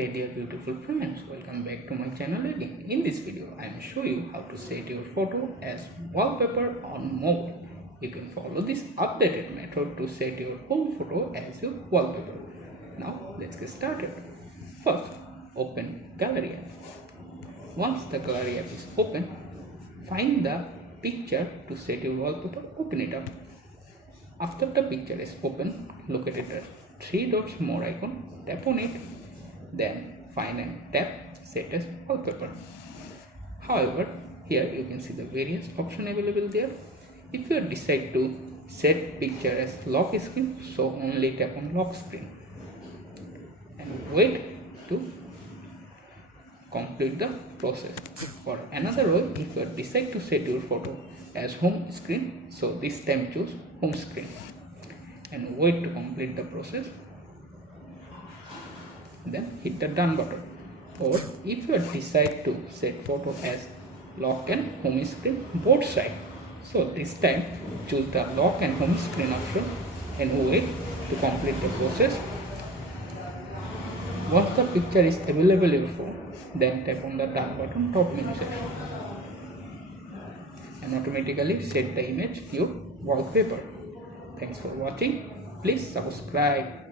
Hey there beautiful friends, welcome back to my channel again. In this video, I am show you how to set your photo as wallpaper on mobile. You can follow this updated method to set your own photo as your wallpaper. Now let's get started. First, open Gallery app. Once the Gallery app is open, find the picture to set your wallpaper, open it up. After the picture is open, look at the three dots more icon, tap on it. Then find and tap set as wallpaper. However, here you can see the various options available there. If you decide to set picture as lock screen, so only tap on lock screen and wait to complete the process. For another way, if you decide to set your photo as home screen, so this time choose home screen and wait to complete the process. Then hit the done button. Or if you decide to set photo as lock and home screen both side, so this time choose the lock and home screen option and wait to complete the process. Once the picture is available in your phone, then tap on the done button top menu section and automatically set the image your wallpaper. Thanks for watching. Please subscribe.